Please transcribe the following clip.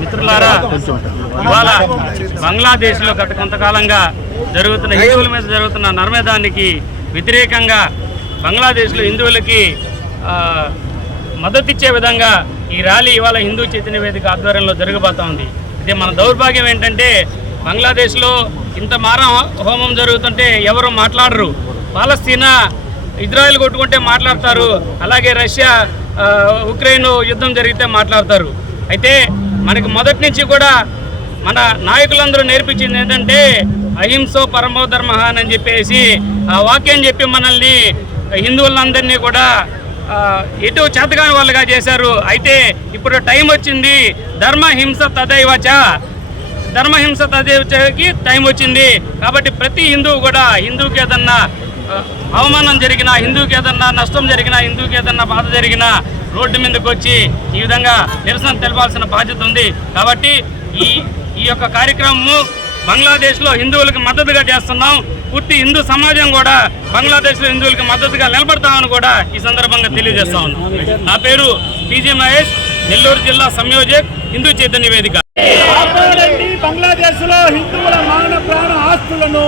మిత్రులారా ఇవాళ బంగ్లాదేశ్లో గత కొంతకాలంగా జరుగుతున్న హిందువుల మీద జరుగుతున్న నర్మేదానికి వ్యతిరేకంగా బంగ్లాదేశ్లో హిందువులకి మద్దతిచ్చే మద్దతు ఇచ్చే విధంగా ఈ ర్యాలీ ఇవాళ హిందూ చైతన్య వేదిక ఆధ్వర్యంలో జరగబోతా ఉంది. ఇది మన దౌర్భాగ్యం ఏంటంటే బంగ్లాదేశ్లో ఇంత మారం హోమం జరుగుతుంటే ఎవరు మాట్లాడరు. పాలస్తీనా ఇజ్రాయెల్ కొట్టుకుంటే మాట్లాడతారు అలాగే రష్యా ఉక్రెయిన్ యుద్ధం జరిగితే మాట్లాడతారు. అయితే మనకి మొదటి నుంచి కూడా మన నాయకులందరూ నేర్పించింది ఏంటంటే అహింసో పరమో ధర్మ అని చెప్పేసి ఆ వాక్యం చెప్పి మనల్ని హిందువులందరినీ కూడా ఎటు చేతగాని వాళ్ళుగా చేశారు. అయితే ఇప్పుడు టైం వచ్చింది ధర్మహింస తదైవచ ధర్మహింస తదేవచకి టైం వచ్చింది. కాబట్టి ప్రతి హిందువు కూడా హిందువుకి ఏదన్నా అవమానం జరిగినా హిందువుకి ఏదన్నా నష్టం జరిగినా హిందువుకి ఏదన్నా బాధ జరిగినా రోడ్డు మీదకి వచ్చి ఈ విధంగా నిరసన తెలపాల్సిన బాధ్యత ఉంది. కాబట్టి ఈ ఈ యొక్క కార్యక్రమము బంగ్లాదేశ్లో హిందువులకు మద్దతుగా చేస్తున్నాం. పూర్తి హిందూ సమాజం కూడా బంగ్లాదేశ్లో హిందువులకు మద్దతుగా నిలబడతామని కూడా ఈ సందర్భంగా తెలియజేస్తా ఉన్నాం. నా పేరు పీజీ మహేష్ నెల్లూరు జిల్లా సంయోజక్ హిందూ చైతన్య వేదిక. బంగ్లాదేశ్లో హిందువుల మాన ప్రాణ ఆస్తులను